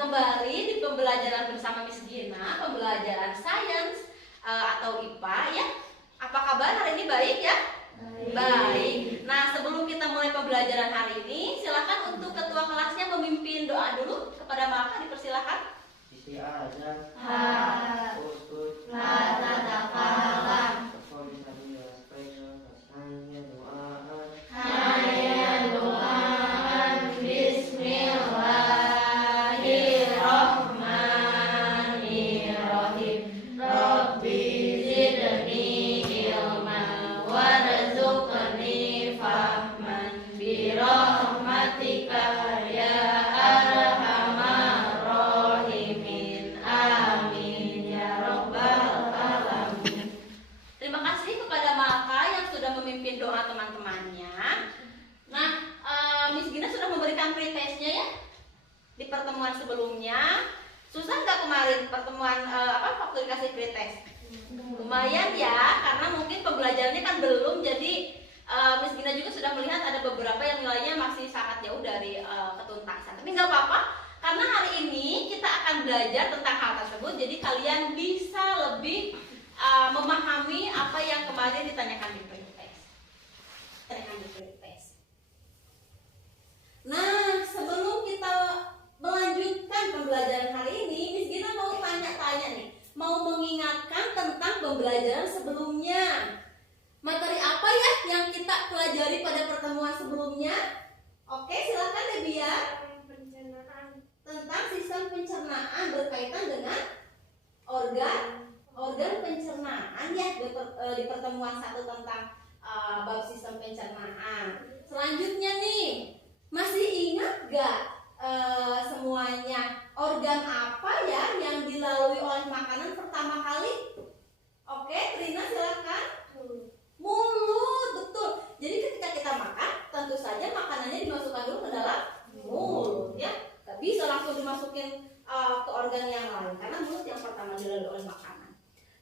kembali di pembelajaran bersama Miss Gina, pembelajaran sains atau IPA ya. Apa kabar hari ini, baik ya? Baik. Nah, sebelum kita mulai pembelajaran hari ini, silakan untuk ketua kelasnya memimpin doa dulu kepada Maka, dipersilakan. Doa teman-temannya. Nah, Miss Gina sudah memberikan pretestnya ya di pertemuan sebelumnya. Susah nggak kemarin pertemuan waktu dikasih pretest? Lumayan ya, karena mungkin pembelajarannya kan belum. Jadi Miss Gina juga sudah melihat ada beberapa yang nilainya masih sangat jauh dari ketuntasan. Tapi nggak apa-apa, karena hari ini kita akan belajar tentang hal tersebut. Jadi kalian bisa lebih memahami apa yang kemarin ditanyakan di pretest. Nah, sebelum kita melanjutkan pembelajaran hari ini, Miss Gina mau tanya-tanya nih, mau mengingatkan tentang pembelajaran sebelumnya. Materi apa ya yang kita pelajari pada pertemuan sebelumnya? Oke, silakan Debia. Tentang sistem pencernaan berkaitan dengan organ pencernaan ya, di pertemuan 1 tentang bab sistem pencernaan. Selanjutnya nih, masih ingat gak semuanya organ apa ya yang dilalui oleh makanan pertama kali? Oke, Trina silakan. Mulut, betul. Jadi ketika kita makan, tentu saja makanannya dimasukkan dulu ke dalam mulut ya. Gak bisa langsung dimasukin ke organ yang lain, karena mulut yang pertama dilalui oleh makanan.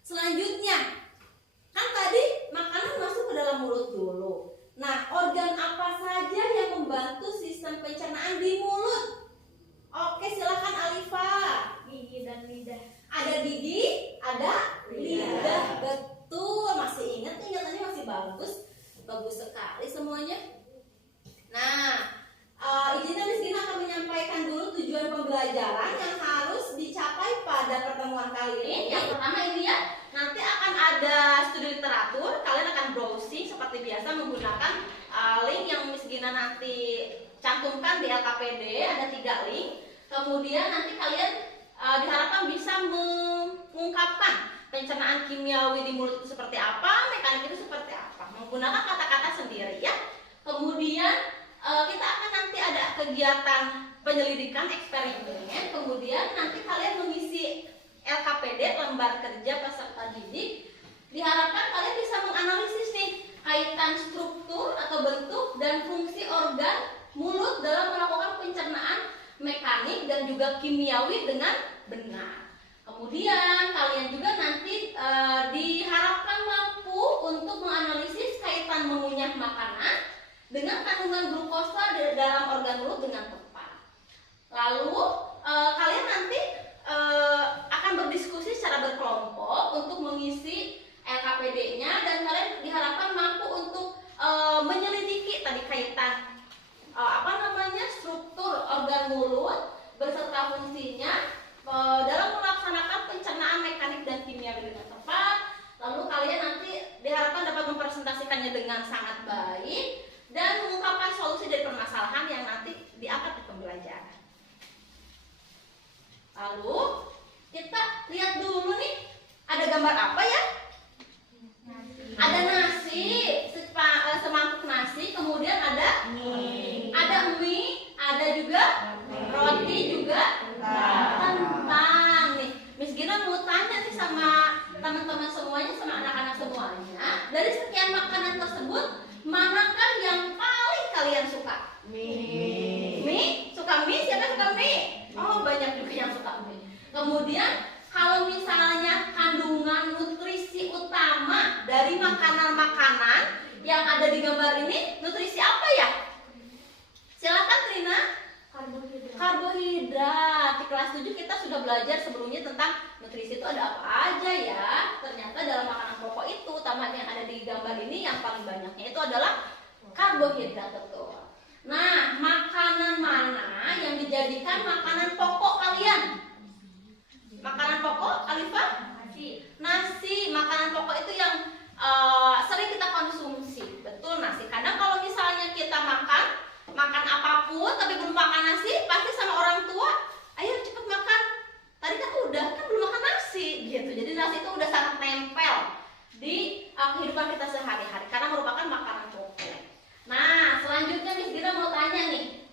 Selanjutnya, kan tadi makanan masuk ke dalam mulut dulu. Nah, organ apa saja yang membantu sistem pencernaan di mulut? Oke, silakan Alifa. Gigi dan lidah. Ada gigi, ada lidah. Betul, masih ingat, ingatannya masih bagus. Bagus sekali semuanya. Nah, izinkan Miss Gina akan menyampaikan dulu tujuan pembelajaran yang harus dicapai pada pertemuan kali ini. Yang pertama ini ya, nanti akan ada studi literatur. Kalian akan browsing seperti biasa menggunakan link yang Miss Gina nanti cantumkan di LKPD. Ada 3 link. Kemudian nanti kalian diharapkan bisa mengungkapkan pencernaan kimiawi di mulut itu seperti apa, mekanik itu seperti apa, menggunakan kata-kata sendiri ya. Kemudian kita akan nanti ada kegiatan penyelidikan eksperimen. Kemudian nanti kalian mengisi LKPD, lembar kerja peserta didik. Diharapkan kalian bisa menganalisis nih kaitan struktur atau bentuk dan fungsi organ mulut dalam melakukan pencernaan mekanik dan juga kimiawi dengan benar. Kemudian kalian juga nanti diharapkan mampu untuk menganalisis kaitan mengunyah makanan dengan kandungan glukosa dalam organ mulut dengan tepat. Lalu kalian nanti akan berdiskusi secara berkelompok untuk mengisi LKPD-nya, dan kalian diharapkan mampu untuk menyelidiki tadi kaitan struktur organ mulut beserta fungsinya dalam melaksanakan pencernaan mekanik dan kimiawi dengan tepat. Lalu kalian nanti diharapkan dapat mempresentasikannya dengan sangat baik dan mengungkapkan solusi dari permasalahan yang nanti diangkat di pembelajaran. Lalu kita lihat dulu nih, ada gambar apa ya? Ada nasi, semangkuk nasi, kemudian ada mie, ada juga roti, juga kentang nih. Miss Gina mau tanya sih sama teman-teman semuanya, sama anak-anak semuanya, dari sekian makanan tersebut, manakah yang paling kalian suka? Mie. Mie? Suka mie? Siapa suka mie? Oh, banyak juga yang suka mie. Kemudian kalau misalnya kandungan nutrisi utama dari makanan-makanan yang ada di gambar ini, nutrisi apa ya? Silakan Trina. Karbohidrat. Karbohidrat. Di kelas kelas 7 kita sudah belajar sebelumnya tentang nutrisi itu ada apa aja ya. Ternyata dalam makanan pokok itu, utama yang ada di gambar ini yang paling banyaknya itu adalah karbohidrat, betul. Nah, makanan mana yang dijadikan makanan pokok kalian? Makanan pokok, Alifah? Nasi. Makanan pokok itu yang sering kita konsumsi. Betul, nasi. Kadang kalau misalnya kita makan apapun tapi belum makan nasi, pasti sama orang tua, ayo cepet makan. Tadi kan udah, kan belum makan nasi gitu. Jadi nasi itu udah sangat nempel di kehidupan kita sehari-hari karena merupakan makanan pokok. Nah, selanjutnya Miss Gina mau tanya nih.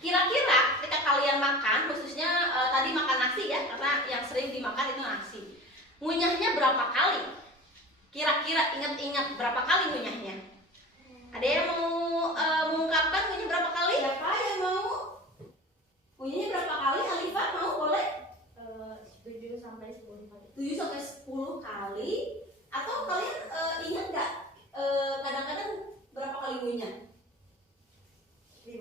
Kira-kira ketika kalian makan, khususnya tadi makan nasi ya, karena yang sering dimakan itu nasi. Ngunyahnya berapa kali? Kira-kira ingat-ingat berapa kali ngunyahnya? Ada yang mau mengungkapkan ngunyah berapa kali? Siapa yang mau? Ngunyahnya berapa kali? Alifah mau, boleh? 7 sampai 10 kali. 7 sampai 10 kali. Atau kalian ingat nggak kadang-kadang berapa kali ngunyah? 5.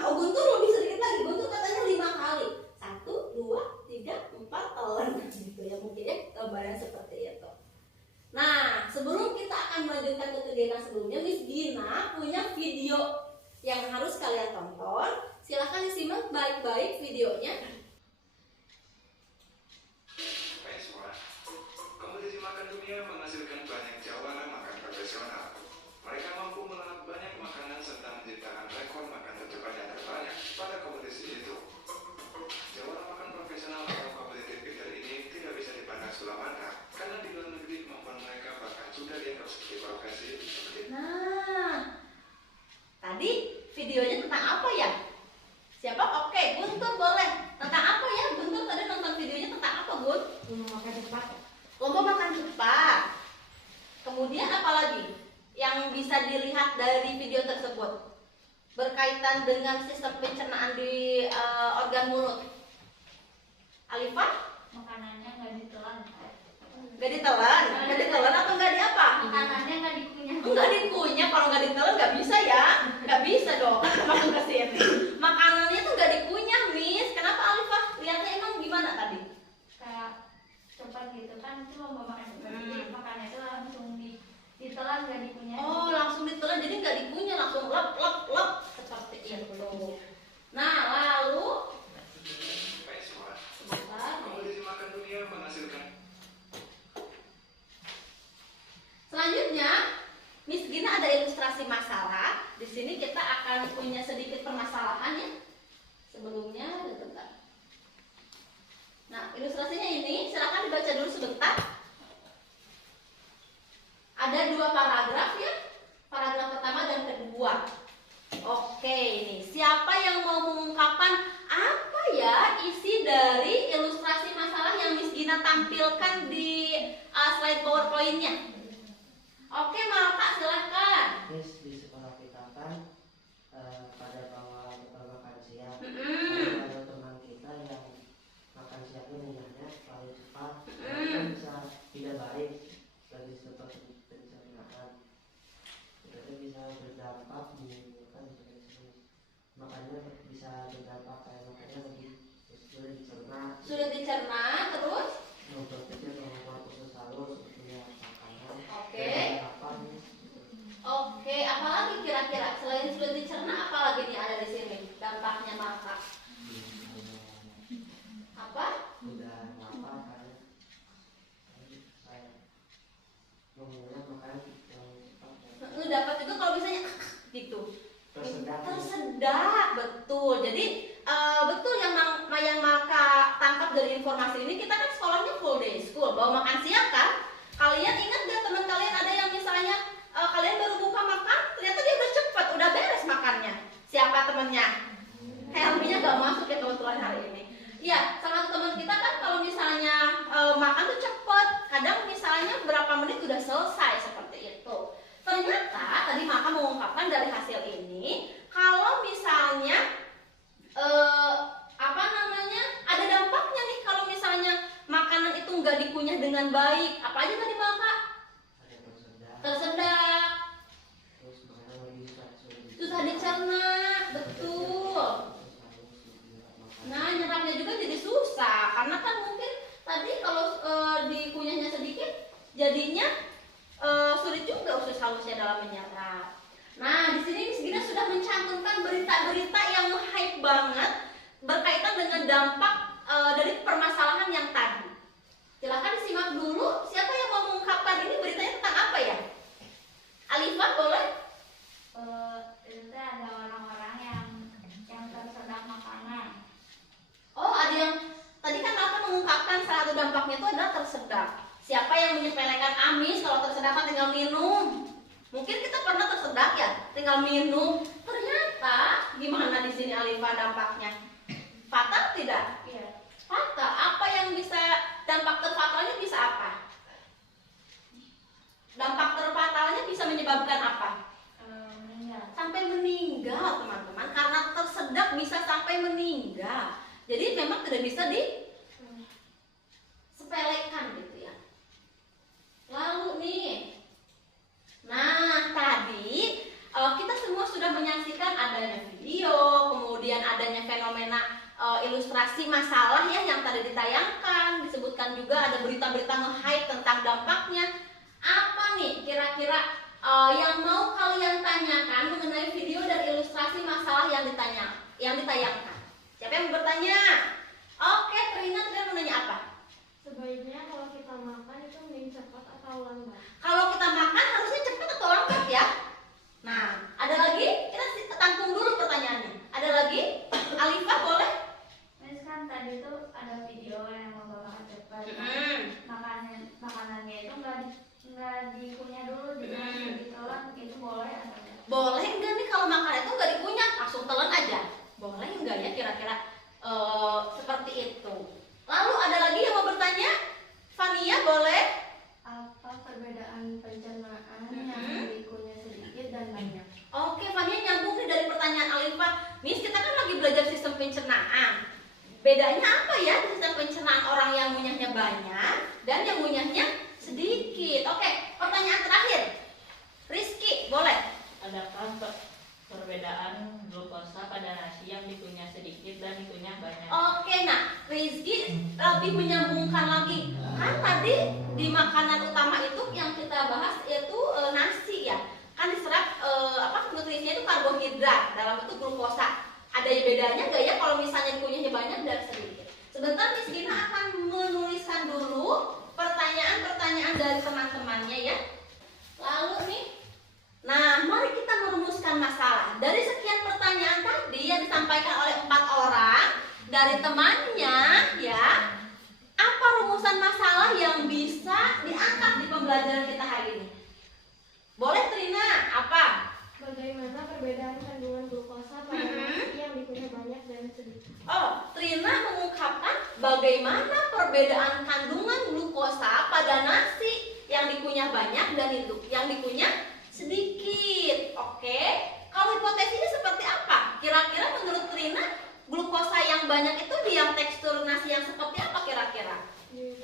Oh, Guntur lebih sedikit lagi. Guntur katanya 5 kali. 1, 2, 3, 4 telan gitu ya, mungkin ya gambaran seperti itu. Nah, sebelum kita akan melanjutkan ke kegiatan sebelumnya, Miss Gina punya video yang harus kalian tonton. Silahkan disimak baik-baik videonya. Baik semua, kompetisi makan dunia menghasilkan banyak jawara makan profesional. Mereka mampu melahap banyak makanan serta menciptakan rekor makan tercepat yang terbanyak pada kompetisi itu. Jawara makan profesional atau kompetitif fighter ini tidak bisa dipandang sebelah mata karena di luar negeri kemampuan mereka bahkan sudah dianggap sebagai profesi seperti. Nah, tadi videonya tentang apa ya? Siapa? Oke, Guntur boleh. Tentang apa ya? Guntur tadi nonton videonya tentang apa, Gun? Makan cepat. Lomba makan cepat. Kemudian apa lagi yang bisa dilihat dari video tersebut berkaitan dengan sistem pencernaan di organ mulut? Alifah? Makanannya nggak ditelan. Gak ditelan? Gak ditelan atau gak di apa? Makanannya nggak dikunyah. Enggak dikunyah. Kalau nggak ditelan nggak bisa ya. Nggak bisa dong, kan masuk ke sini. Makanannya tuh nggak dikunyah, Miss. Kenapa Alifah? Lihatnya emang gimana tadi? Kayak cepat gitu kan, itu lomba makan cepat. Jadi makannya itu langsung ditelan, nggak dikunyah. Oh, langsung ditelan, jadi nggak dikunyah, langsung lep lep lep seperti itu. Nah, lalu Baik semua, sebentar. kompetisi makan dunia menghasilkan. Selanjutnya, Miss Gina ada ilustrasi masalah. Di sini kita akan punya sedikit permasalahan ya. Sebelumnya, sebentar. Nah, ilustrasinya ini silakan dibaca dulu sebentar. Ada 2 paragraf ya. Paragraf pertama dan kedua. Oke, ini siapa yang mau mengungkapkan apa ya isi dari ilustrasi masalah yang Miss Gina tampilkan di slide PowerPoint-nya? Oke, Malka silahkan. Miss, di sekolah kita kan pada bawa bekal makan siang. Ada teman kita yang makan siangnya ngunyahnya paling cepat, kan bisa tidak baik bagi seperti pencernaan. Jadi bisa berdampak menimbulkan infeksi. Makanya bisa berdampak kayak makanya lebih sulit dicerna. Sudah dicerna, terus? Memproteksi kemampuan khusus halus sebetulnya makanan. Oke. Apa nih? Oke, apalagi kira-kira selain sudah dicerna, apalagi nih ada di sini dampaknya Malka? Apa? Udah apa kan? Saya mengunyah makan yang cepat dan Lu dapat juga kalau misalnya gitu. tersedak. Tersedak, betul. Jadi betul yang Malka tangkap dari informasi ini, kita kan sekolahnya full day school, bawa makan siang kan? Kalian ingat gak teman kalian ada yang misalnya kalian baru buka makan, ternyata dia udah cepet, udah beres makannya. Siapa temennya? Helminya gak masuk ya kebetulan hari ini. Iya, salah satu teman kita kan kalau misalnya makan tuh cepet, kadang misalnya berapa menit udah selesai seperti itu. Ternyata tadi Maka mengungkapkan dari hasil ini, kalau misalnya ada dampaknya nih kalau misalnya makanan itu nggak dikunyah dengan baik. Apa aja tadi Maka? Ada tersedak. Tersedak, Terus makanan lebih susah dicerna, betul. Nah, nyerapnya juga jadi jadinya sulit juga usus halusnya dalam menyerap. Nah, di sini Miss Gina sudah mencantumkan berita-berita yang hype banget berkaitan dengan dampak dari permasalahan yang tadi. Silahkan disimak dulu. Siapa yang mau mengungkapkan ini beritanya tentang apa ya? Alifah boleh? Itu ada orang-orang yang tersedak makanan. Oh, ada yang tadi kan Alfa mengungkapkan salah satu dampaknya itu adalah tersedak. Siapa yang menyepelekan amis kalau tersedak kan tinggal minum? Mungkin kita pernah tersedak ya, tinggal minum. Ternyata gimana di sini Alifah dampaknya? Fatal tidak? Iya. Fatal. Apa yang bisa dampak terfatalnya bisa apa? Dampak terfatalnya bisa menyebabkan apa? Meninggal. Sampai meninggal, teman-teman. Karena tersedak bisa sampai meninggal. Jadi memang tidak bisa disepelekan gitu ya. Lalu nih, nah tadi kita semua sudah menyaksikan adanya video, kemudian adanya fenomena ilustrasi masalah ya yang tadi ditayangkan, disebutkan juga ada berita-berita nge-hype tentang dampaknya. Apa nih kira-kira yang mau kalian tanyakan mengenai video dan ilustrasi masalah yang ditayangkan? Siapa yang bertanya? Oke, Trina mau nanya apa? Sebaiknya kalau kita makan itu mending cepat atau lambat? Kalau kita makan harusnya cepat atau lambat ya? Nah, ada lagi? Kita tampung dulu pertanyaannya. Ada lagi? Alifah boleh? Miss kan tadi tuh ada video yang mau makan cepat. Makanannya itu nggak dikunyah dulu, ditelan, itu boleh atau enggak? Boleh enggak nih kalau makan itu nggak dikunyah, langsung telan aja? Boleh enggak ya kira-kira seperti itu? Lalu ada lagi yang mau bertanya? Fania boleh? Apa perbedaan pencernaan yang dikunyah sedikit dan banyak? Oke, Fania nyambung nih dari pertanyaan Alifah. Miss, kita kan lagi belajar sistem pencernaan. Bedanya apa ya sistem pencernaan orang yang ngunyahnya banyak dan yang ngunyahnya sedikit? Oke, pertanyaan terakhir. Rizky, boleh? Adakah perbedaan glukosa pada nasi yang dikunyah sedikit dan dikunyah banyak? Oke, nah Rizky lebih menyambungkan lagi. Kan tadi di makanan utama itu yang kita bahas itu nasi ya. Kan diserap nutrisinya itu karbohidrat, dalam bentuk glukosa. Ada bedanya nggak ya kalau misalnya dikunyahnya banyak dan sedikit? Sebentar Miss Gina akan menuliskan dulu pertanyaan-pertanyaan dari teman-temannya ya. Lalu nih, nah mari kita merumuskan masalah. Dari sekian pertanyaan tadi yang disampaikan oleh 4 orang dari temannya ya, apa rumusan masalah yang bisa diangkat di pembelajaran kita hari ini? Boleh Trina, apa? Bagaimana perbedaan kandungan glukosa pada nasi yang dikunyah banyak dan sedikit? Oh, Trina mengungkapkan bagaimana perbedaan kandungan glukosa pada nasi yang dikunyah banyak dan yang dikunyah sedikit. Oke, kalau hipotesisnya seperti apa? Kira-kira menurut Trina glukosa yang banyak itu di yang tekstur nasi yang seperti apa kira-kira?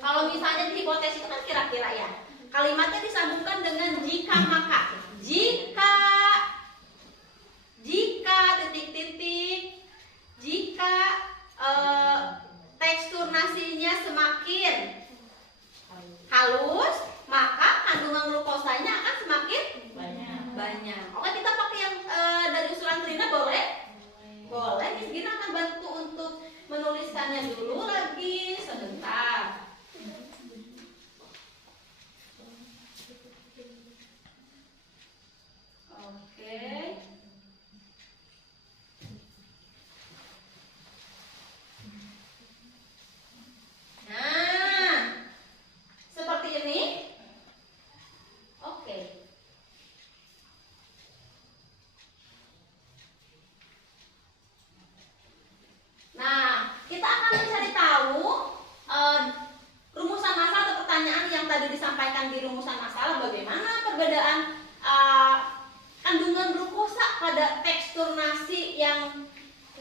Kalau misalnya di hipotesis itu kan kira-kira ya, kalimatnya disambungkan dengan jika maka. Jika tekstur nasinya semakin halus, maka kandungan glukosanya akan semakin banyak. Oke, kita pakai yang dari usulan Trina boleh? Boleh. Miss Gina akan bantu untuk menuliskannya dulu lagi sebentar. Oke. Nah, seperti ini. Oke. Nah, kita akan mencari tahu rumusan masalah atau pertanyaan yang tadi disampaikan di rumusan masalah, bagaimana perbedaan kandungan glukosa pada tekstur nasi yang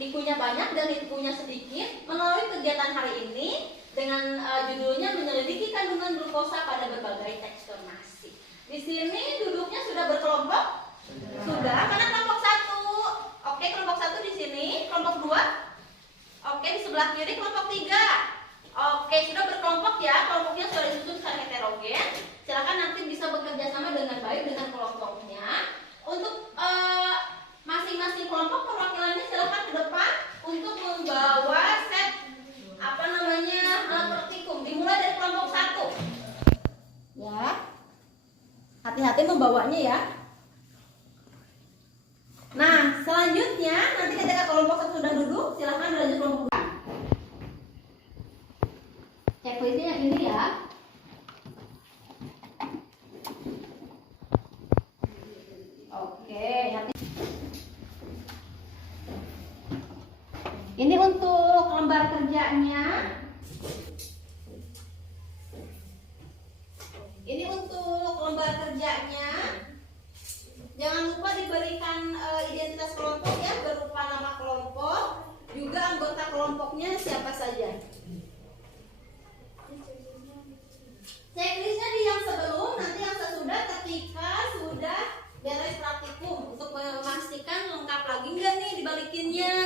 dikunyah banyak dan dikunyah sedikit melalui kegiatan hari ini dengan judulnya menyelidiki kandungan glukosa pada berbagai tekstur nasi. Di sini duduknya sudah berkelompok? Sudah. Mana kelompok 1? Oke, kelompok 1 di sini. Kelompok 2? Oke, di sebelah kiri kelompok 3. Oke, sudah berkelompok ya. Kelompoknya sudah disusun secara heterogen. Silakan nanti bisa bekerja sama dengan baik dengan kelompoknya. Untuk masing-masing kelompok perwakilannya silakan ke depan untuk membawa set praktikum. Dimulai dari kelompok 1. Ya. Hati-hati membawanya ya. Nah, selanjutnya nanti ketika kelompok 1 sudah duduk, silakan lanjut kelompok 2. Checklistnya yang ini ya. Oke, hati. Ini untuk lembar kerjanya. Ini untuk lembar kerjanya. Jangan lupa diberikan identitas kelompok ya, berupa nama kelompok, juga anggota kelompoknya siapa saja. Checklistnya di yang sebelum, nanti yang sesudah ketika sudah beres praktikum untuk memastikan lengkap lagi nggak nih dibalikinnya.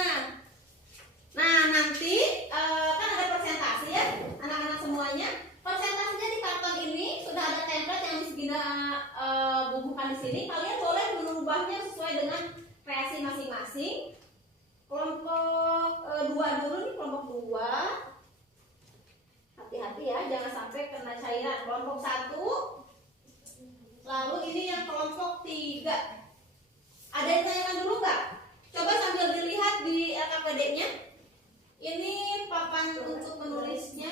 Nah nanti kan ada presentasi ya anak-anak semuanya. Presentasinya di karton ini sudah ada template yang Miss Gina bubuhkan di sini. Kalian boleh mengubahnya sesuai dengan kreasi masing-masing. Kelompok 2 dulu nih, kelompok 2. Hati-hati ya, jangan sampai kena cairan. Kelompok 1. Lalu ini yang kelompok 3. Ada yang tanyakan dulu nggak? Coba sambil dilihat di LKPD-nya. Ini papan untuk menulisnya.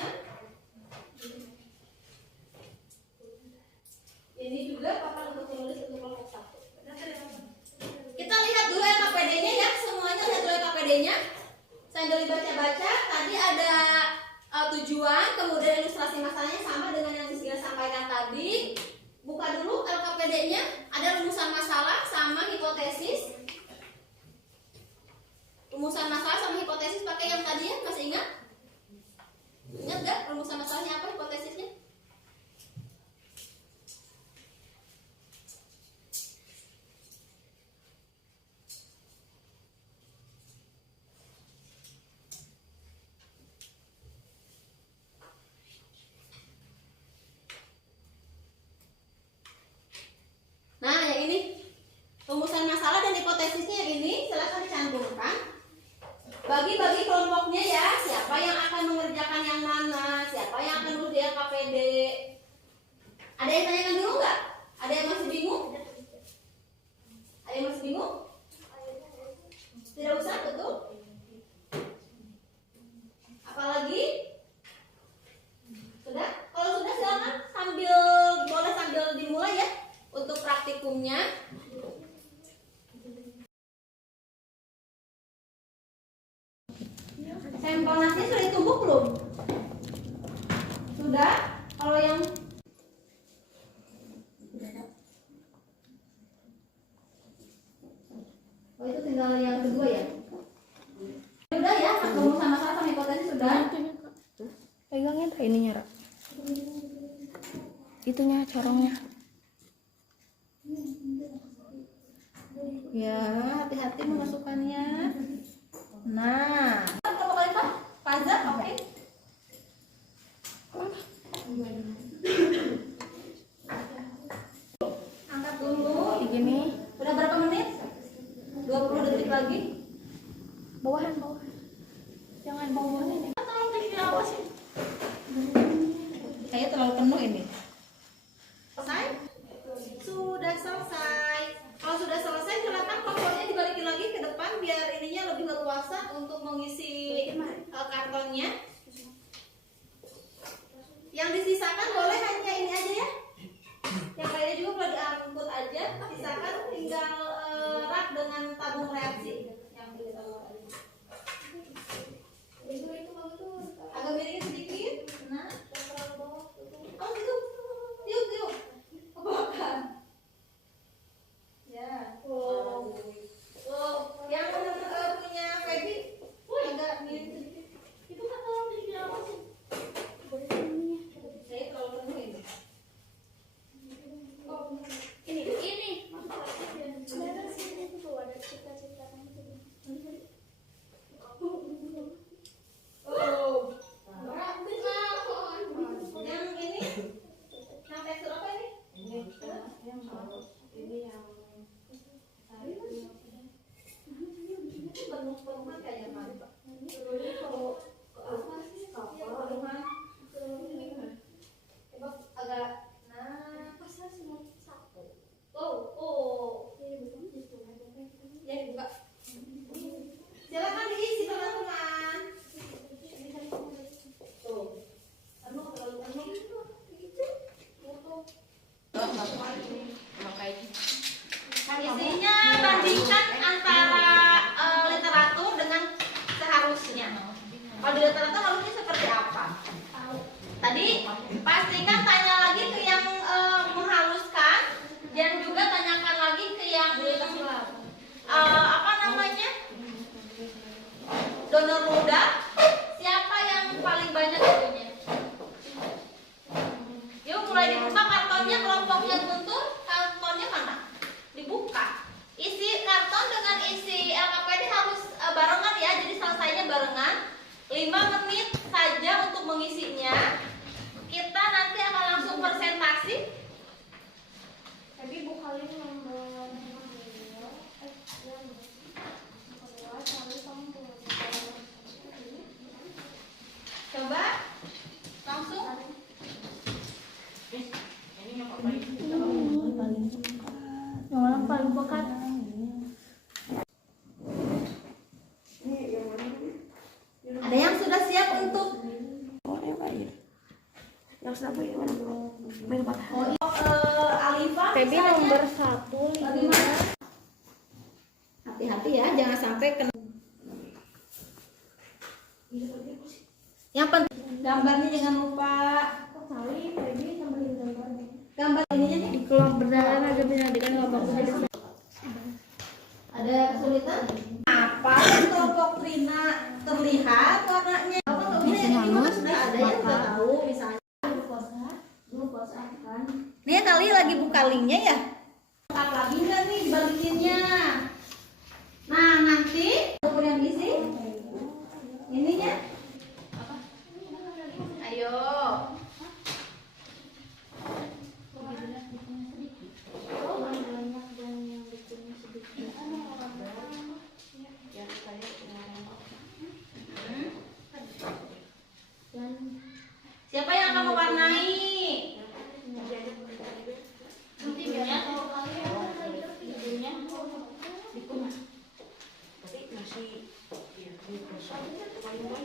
Ini juga papan untuk menulis untuk kelompok 1. Kita lihat dulu LKPD-nya ya, semuanya lihat dulu LKPD-nya. Sambil dibaca-baca, tadi ada tujuan, kemudian ilustrasi masalahnya sama dengan yang Miss Gina sampaikan tadi. Buka dulu LKPD-nya, ada rumusan masalah sama hipotesis. Rumusan masalah sama hipotesis pakai yang tadi ya, masih ingat? Ingat gak rumusan masalahnya apa, hipotesisnya? Nah, yang ini rumusan masalah dan hipotesisnya yang ini silahkan dicantumkan. Bagi-bagi kelompoknya ya, siapa yang akan mengerjakan yang mana, siapa yang akan nulis di LKPD. Ada yang tanyakan dulu nggak? Ada yang masih bingung? Ada yang masih bingung? Tidak usah, betul? Apalagi? Sudah? Kalau sudah silakan boleh sambil dimulai ya untuk praktikumnya. Sampel nasinya sudah ditumbuk belum? Sudah? Kalau yang oh itu tinggal yang kedua ya? Sudah ya, rumusan masalah sama hipotesis sudah? Pegangnya tuh ininya, Ra. Itunya corongnya. Ya, hati-hati memasukkannya. Nah, kalau kalian Pak, Faza, oke. Angkat dulu. Gini. Udah berapa menit? 20 detik lagi. Bawahan. Jangan bawa ini. Terlalu kecil apa sih? Kayaknya terlalu penuh ini. Selesai? Sudah selesai. Kalau sudah selesai, silakan kompornya dibalikin lagi ke depan biar ininya lebih leluasa untuk mengisi kartonnya. Tadi pastikan tanya lagi ke yang menghaluskan dan juga tanyakan lagi ke yang apa namanya donor ludah. Siapa yang paling banyak itunya? Yuk mulai dibuka kartonnya, kelompoknya Guntur, kartonnya mana? Dibuka. Isi karton dengan isi LKPD harus barengan ya, jadi selesainya barengan. 5 menit saja untuk mengisinya. Kita nanti akan langsung presentasi. Tapi bukalin nomor Coba langsung. yang mana paling pekat? Ada yang sudah siap untuk Alifah? Feby misalnya? nomor 1. Bagaimana? Hati-hati ya, jangan sampai kena. Yang penting gambarnya jangan lupa. Gambar ininya nih. Di kelompok berdarah agak menjadikan kelompok jadi Ada kesulitan? Apa yang kelompok Rina terlihat warnanya? Apa nggak bisa yang ini mah sudah ada ya, udah tahu misalnya. Glukosa kan? Nih kali lagi buka linknya ya. Buka lagi nggak nih balikinnya? Nah nanti ataupun yang isi ininya. Ayo. Siapa yang akan mewarnai?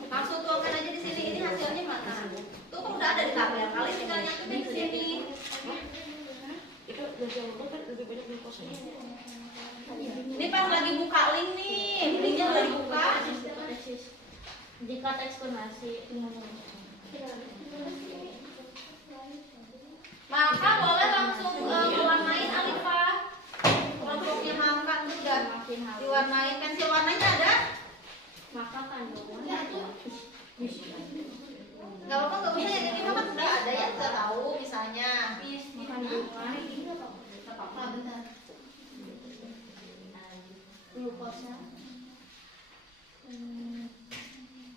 Langsung tuangkan aja di sini. Ini hasilnya mana? Tuh kan udah ada di tabel. Kali tinggal nyatuin ke sini. Ini pas lagi buka link nih. Linknya udah dibuka. Jika eksplorasi Maka boleh langsung mewarnain Alifah. Kelompoknya Maka udah diwarnain. Pensil warnanya ada? maka kandungan Gak apa-apa, gak usah yang ini kan sudah ada ya, sudah tahu misalnya. kandungan Nah, bentar. glukosa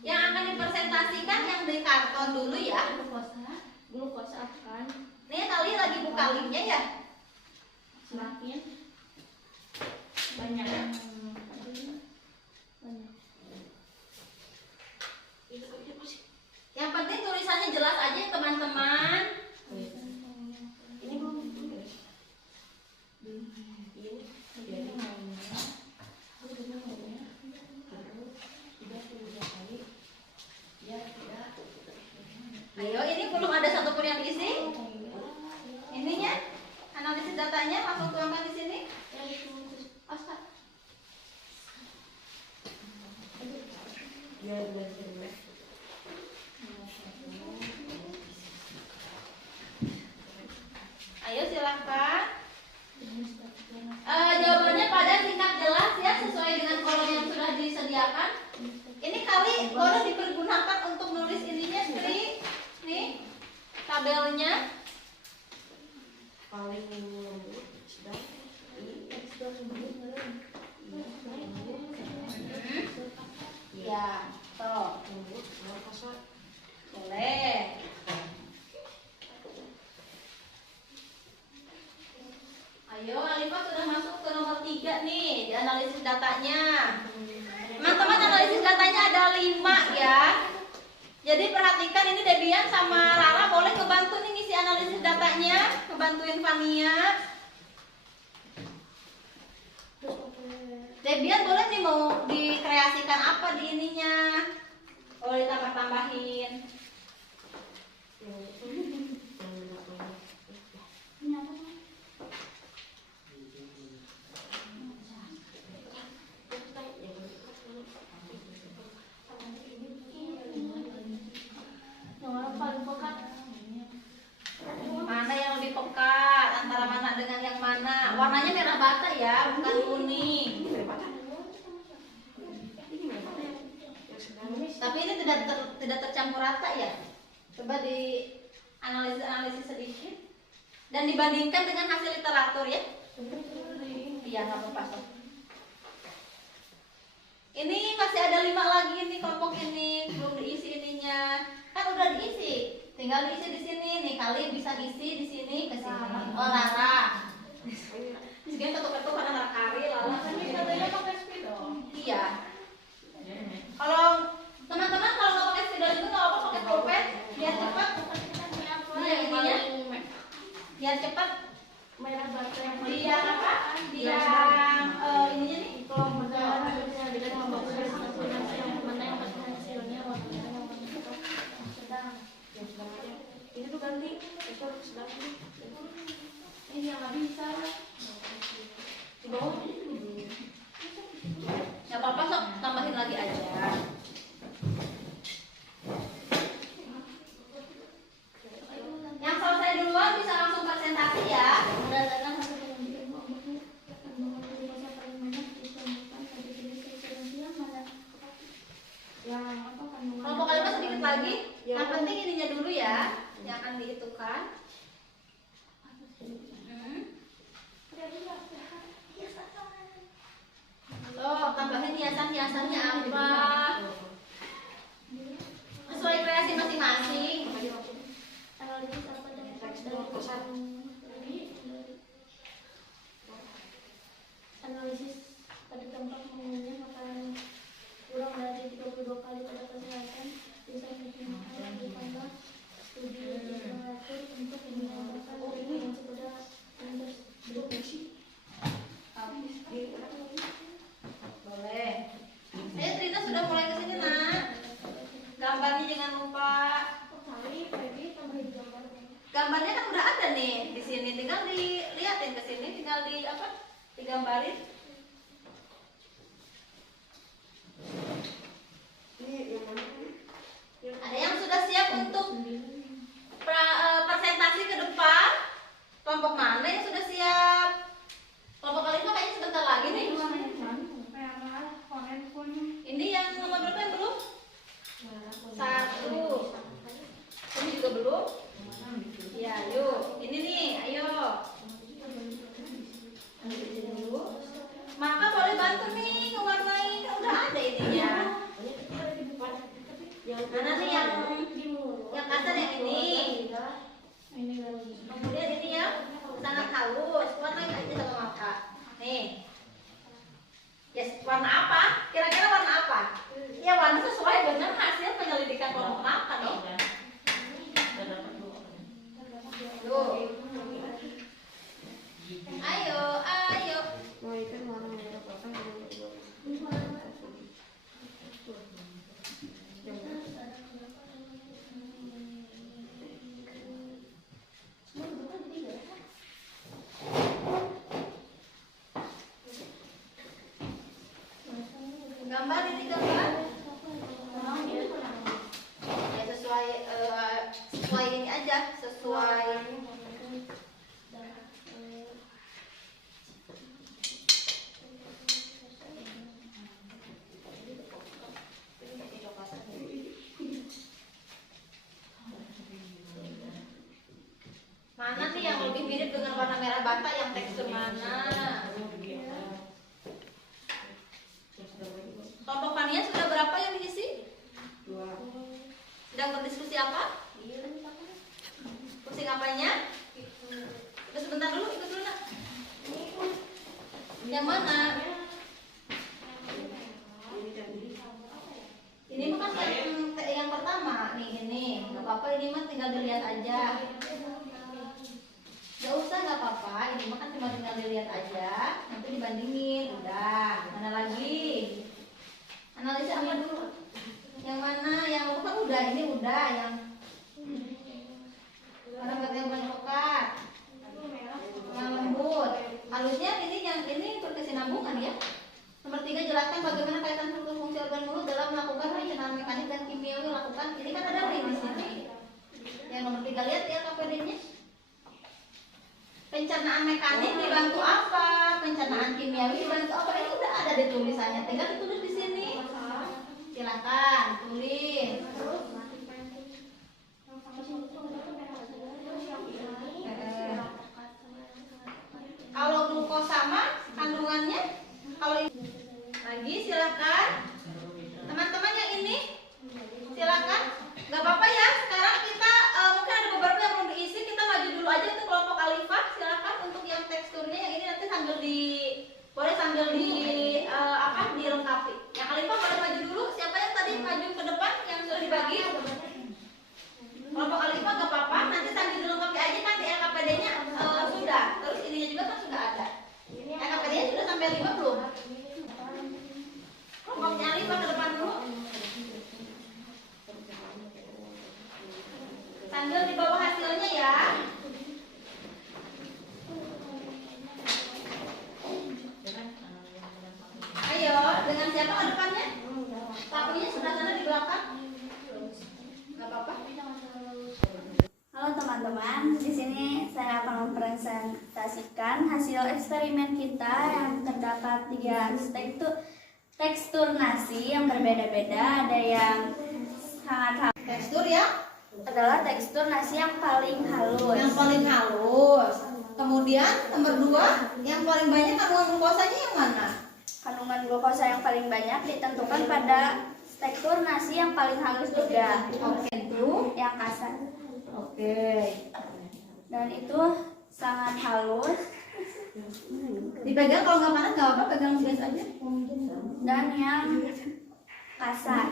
Yang akan dipresentasikan yang di karton dulu ya. glukosa akan Nih kali lagi buka linknya ya. semakin banyak. banyak. Yang penting tulisannya jelas aja ya teman-teman. Ini belum Ayo, ini belum ada satupun yang diisi. Ininya, analisis datanya langsung tuangkan di sini. Ayo silahkan. Jawabannya pada singkat jelas ya, sesuai dengan kolom yang sudah disediakan. Ini kali boleh dipergunakan untuk nulis ininya, Sri. Nih, tabelnya. paling lembut sudah Ya, toh. lembut kasar. Boleh. Ayo, Alifah sudah masuk ke nomor 3 nih, di analisis datanya. Teman-teman, analisis datanya ada 5 ya. Jadi perhatikan ini Debian sama Rara boleh ngebantu nih ngisi analisis datanya, ngebantuin Fania. Debian boleh nih mau dikreasikan apa di ininya? Boleh ditambah-tambahin. Yang mana paling pekat? rata ya, bukan kuning. Tapi ini tidak tercampur rata ya. Coba di analisis sedikit dan dibandingkan dengan hasil literatur ya. Iya, nggak apa-apa. Sob. Ini masih ada 5 lagi nih kelompok ini belum diisi ininya. Kan udah diisi, tinggal diisi di sini nih. Kali bisa diisi di sini ke sini. Oh, Rara. Jadi ketuk-ketuk karena kari Lala. Katanya pakai spidol. Iya. Kalau teman-teman kalau nggak pakai spidol itu nggak apa pakai pulpen biar cepat. Nah, ininya biar cepat. Merah bata yang Biar apa? Biar ininya nih. kalau berjalan harusnya dengan kelompok presentasi yang mana yang pasti hasilnya warna merah yang sedang. Ini tuh ganti, itu harus ganti. Ini yang nggak bisa. Di bawah ini. Nggak apa-apa sok, tambahin lagi aja. Yang selesai duluan bisa langsung presentasi ya. Kelompok kalimat sedikit lagi. Yang penting ininya dulu ya, yang akan dihitungkan. Tuh, tambahin hiasan-hiasannya apa? Sesuai kreasi masing-masing. Analisis apa dari analisis pada tempat umumnya makanan kurang dari 32 kali pada kesehatan bisa minimal ditambah studi literatur untuk menyatakan yang sudah berfungsi. Boleh. Trina sudah mulai kesini nak. Gambarnya jangan lupa. Gambarnya kan udah ada nih di sini, tinggal dilihatin ke sini, tinggal di apa? Digambarin. Ada yang sudah siap untuk presentasi ke depan? Kelompok mana yang sudah siap? Kelompok kalian tuh kayaknya sebentar lagi nih. Ini yang nomor berapa yang belum? 1. Ini juga belum? Ya, yuk. Ini nih, ayo. Maka boleh bantu nih ngewarnai, kan udah ada ininya. Mana nih yang kasar yang ini? Kemudian ini yang sangat halus, warnai aja sama maka. Nih. Yes, warna apa? Kira-kira warna apa? Ya warna sesuai dengan hasil penyelidikan kelompok maka dong. Tuh. Ayo, ayo. Gambar ini gambar. Ya sesuai ini aja, sesuai. Mana nih yang lebih mirip dengan warna merah bata yang tekstur mana? Kelompok Fania sudah berapa yang diisi? 2. Sedang berdiskusi apa? Pusing apanya? Udah sebentar dulu, ikut dulu nak. Yang mana? Ini mah kan yang pertama nih ini. Gak apa-apa ini mah tinggal dilihat aja. Gak usah, gak apa-apa. Ini mah kan cuma tinggal dilihat aja. Nanti dibandingin. Udah. Mana lagi? Analisa apa dulu? Yang mana? Yang bukan udah. Ini udah. Yang orang kata yang coklat. Yang lembut. Halusnya ini yang ini berkesinambungan ya. Nomor 3, jelaskan bagaimana kaitan fungsi organ mulut dalam melakukan pencernaan mekanik dan kimiawi lakukan. Ini kan ada ring di sini. Yang nomor 3 lihat ya KPD-nya. Pencernaan mekanik dibantu apa? Pencernaan penggunaan kimiawi dan apa ini udah ada di tulisannya, tinggal ditulis di sini. Silakan tulis. Kalau glukosa mah kandungannya, kalau ini lagi silakan. Teman-teman yang ini silakan. Nggak apa-apa ya. Sekarang kita mungkin ada beberapa yang belum diisi. Kita maju dulu aja untuk kelompok alifah. Silakan untuk yang teksturnya yang ini nanti sambil dilengkapi. Yang alifah boleh maju dulu. Siapa yang tadi maju ke depan yang sudah dibagi? Kelompok alifah nggak apa-apa. Nanti sambil dilengkapi aja kan di LKPD-nya sudah. Terus ininya juga kan sudah ada. LKPD-nya sudah sampai 5 belum? Kelompoknya alifah ke depan dulu. Sambil di bawah hasilnya ya. Ayo, dengan siapa ke depannya? Pakunya sudah sana di belakang. Gak apa-apa. Halo teman-teman, di sini saya akan mempresentasikan hasil eksperimen kita yang terdapat 3 tekstur nasi yang berbeda-beda. Ada yang sangat halus. Tekstur ya? Adalah tekstur nasi yang paling halus. Yang paling halus. Kemudian nomor 2, yang paling banyak kandungan glukosanya yang mana? Kandungan glukosa yang paling banyak ditentukan pada tekstur nasi yang paling halus juga. Oke, itu Yang kasar. oke. Dan itu sangat halus Dipegang kalau nggak panas nggak apa-apa, pegang biasa aja. dan yang kasar.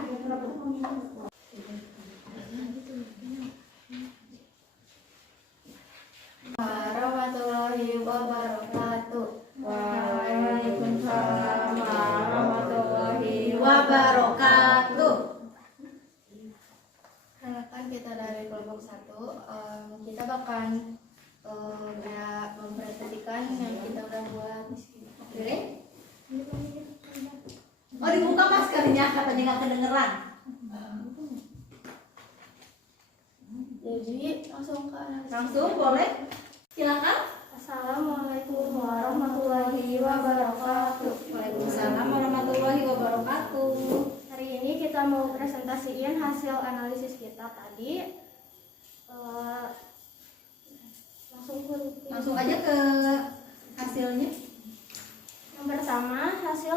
Warahmatullahi wabarakatuh. Waalaikumsalam warahmatullahi wabarakatuh. Silakan kita dari kelompok 1, kita bakal mempresentasikan yang kita udah buat di sini. Oke. Oh, dibuka maskernya katanya nggak kedengeran. Jadi langsung ke arah Langsung boleh. Silakan. Assalamualaikum warahmatullahi wabarakatuh. Waalaikumsalam warahmatullahi wabarakatuh. Hari ini kita mau presentasiin hasil analisis kita tadi. Langsung aja ke hasilnya. Yang pertama, hasil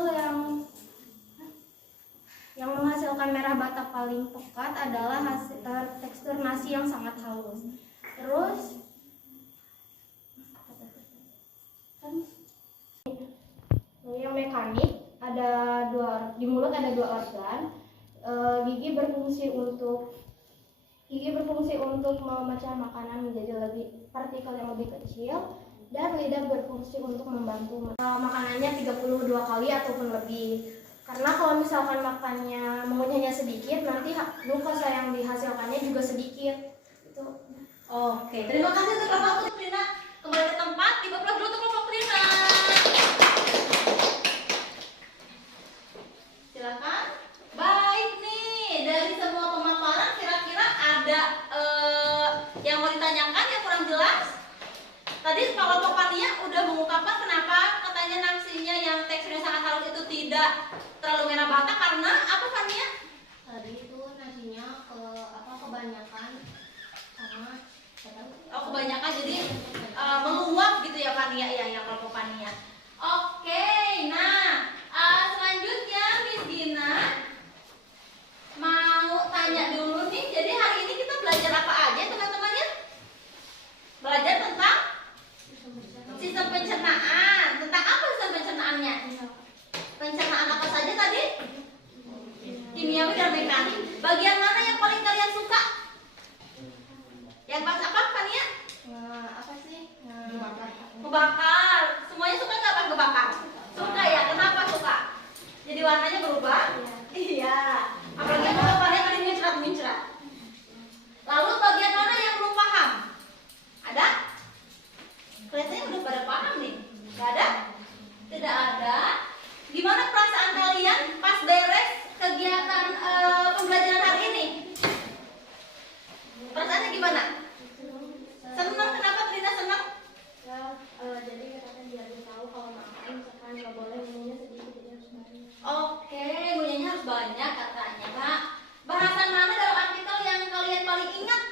yang menghasilkan merah bata paling pekat adalah hasil tekstur nasi yang sangat halus. Terus yang mekanik ada di mulut ada 2 organ. Gigi berfungsi untuk memecah makanan menjadi partikel yang lebih kecil, dan lidah berfungsi untuk membantu makanannya 32 kali ataupun lebih. Karena kalau misalkan makannya mengunyahnya sedikit, nanti glukosa yang dihasilkannya juga sedikit. Itu. Oke, terima kasih untuk kelompok Trina. Kembali ke tempat, dibawa dulu untuk kelompok Trina. Silakan. Baik nih, dari semua pemaparan kira-kira ada yang mau ditanyakan yang kurang jelas? Tadi kelompok Pania udah mengungkapkan kenapa katanya nasinya yang teksturnya sangat halus itu tidak terlalu merah bata, karena apa Pania? Tadi itu nasinya kebanyakan sama Kebanyakan jadi menguap gitu ya Pania ya, yang kelompok Pania. Oke, nah selanjutnya Miss Gina mau tanya dulu nih. Jadi hari ini kita belajar apa aja teman-teman ya? Belajar tentang sistem pencernaan. Tentang apa sistem pencernaannya? Pencernaan apa saja tadi? Kimiawi dan mekanik. Bagian mana yang paling kalian suka? Yang pas apa Fania? apa sih? Ngebakar. Semuanya suka nggak pas ngebakar? Suka ya. Kenapa suka? Jadi warnanya berubah? Iya. Apalagi kalau kalian tadi muncrat. Lalu bagian mana yang belum paham? Ada? Kelihatannya udah pada paham nih. Gak ada? Tidak ada. Gimana perasaan kalian pas beres kegiatan pembelajaran hari ini? Perasaannya gimana? Senang? Kenapa Trina senang? Jadi kita kan jadi tahu kalau makan nggak boleh ngunyahnya sedikit, jadi harus banyak. Oke, ngunyahnya harus banyak katanya, Kak. Bahasan mana dalam artikel yang kalian paling ingat?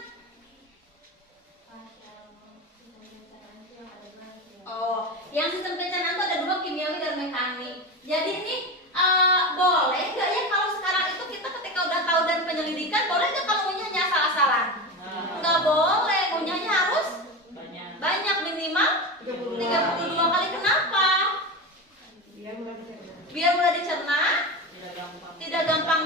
Oh, yang sistem pencernaan itu ada dua, kimiawi dan mekanik. Jadi ini boleh nggak ya kalau sekarang itu kita ketika udah tahu dan penyelidikan, boleh nggak kalau ngunyahnya asal-asalan? Nggak boleh, ngunyahnya harus banyak. banyak, minimal 32 kali. Kenapa? Biar mudah dicerna, tidak gampang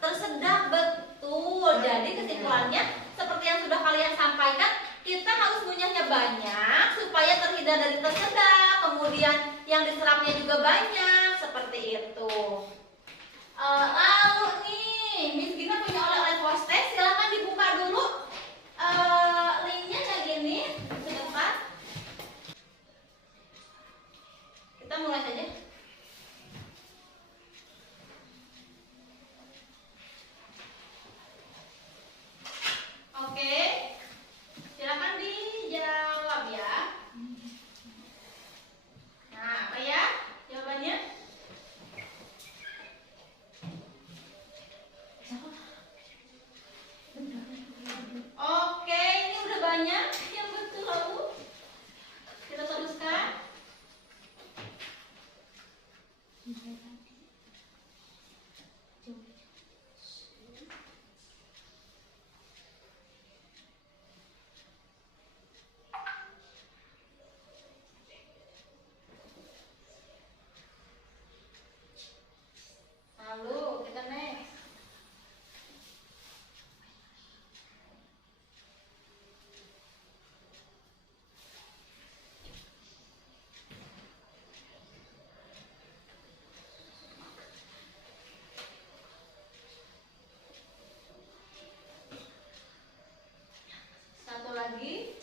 tersedak. Betul. Jadi kesimpulannya seperti yang sudah kalian sampaikan, kita harus ngunyahnya banyak supaya terhindar dari tersedak, kemudian yang diserapnya juga banyak, seperti itu. Lalu nih, Miss Gina punya oleh-oleh postes, silahkan dibuka dulu linknya kayak gini, sedepan. Kita mulai saja. Oke, silakan dijawab ya. Nah, apa ya jawabannya? Oke, ini udah banyak yang betul, lalu kita teruskan. Lalu kita next. Satu lagi.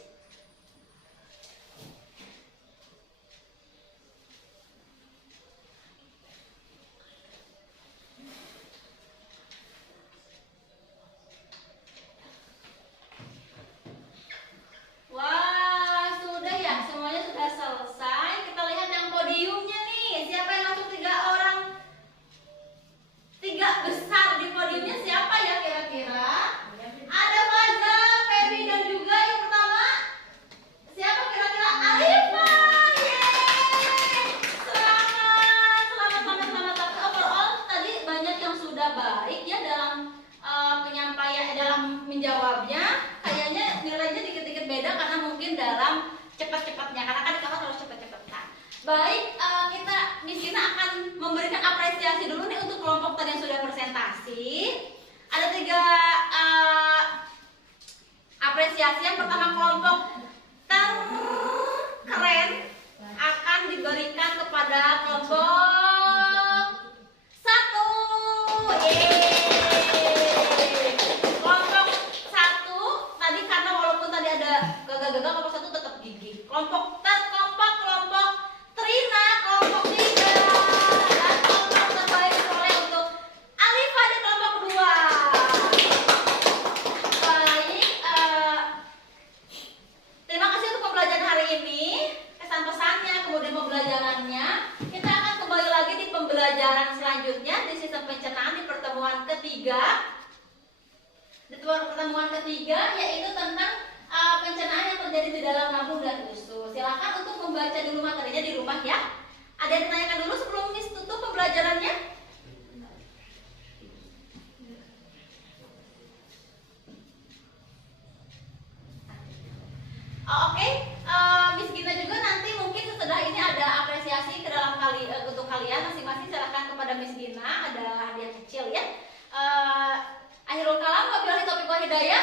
Wah, sudah ya, semuanya sudah selesai. Kita lihat yang podiumnya nih. Siapa yang masuk 3 orang? 3 besar di podiumnya siapa ya kira-kira? Ada Faza, Feby, dan juga yang pertama siapa kira-kira? Alifa. Yeay. Selamat. Tapi overall tadi banyak yang sudah baik ya dalam penyampaian, dalam menjawabnya. Kayaknya nilainya dikit-dikit beda karena mungkin dalam cepat-cepatnya, karena kan kita harus cepat-cepatan. Baik, kita Miss Gina akan memberikan apresiasi dulu nih untuk kelompok tadi yang sudah presentasi. Ada 3 apresiasi. Yang pertama, kelompok terkeren akan diberikan kepada kelompok 1. Kelompok 1 tadi karena walaupun tadi ada gagal-gagal, kelompok 1 tetap gigih. Kelompok terkompak, kelompok Trina, kelompok 3, dan kelompok terbaik oleh untuk Alifa di kelompok 2. Baik, terima kasih untuk pembelajaran hari ini, kesan pesannya, kemudian pembelajarannya. Kita akan kembali lagi di pembelajaran selanjutnya di sistem pencernaan di pertemuan ketiga. Di pertemuan ketiga yaitu tentang pencernaan yang terjadi di dalam lambung dan usus. Silakan untuk membaca dulu materinya di rumah ya. Ada yang ditanyakan dulu sebelum Miss tutup pembelajarannya? Oke, Miss Gina juga nanti mungkin setelah ini ada apresiasi ke dalam untuk kalian masing-masing. Silakan kepada Miss Gina, ada hadiah kecil ya. Akhirul kalam, wabillahi taufiq wal hidayah.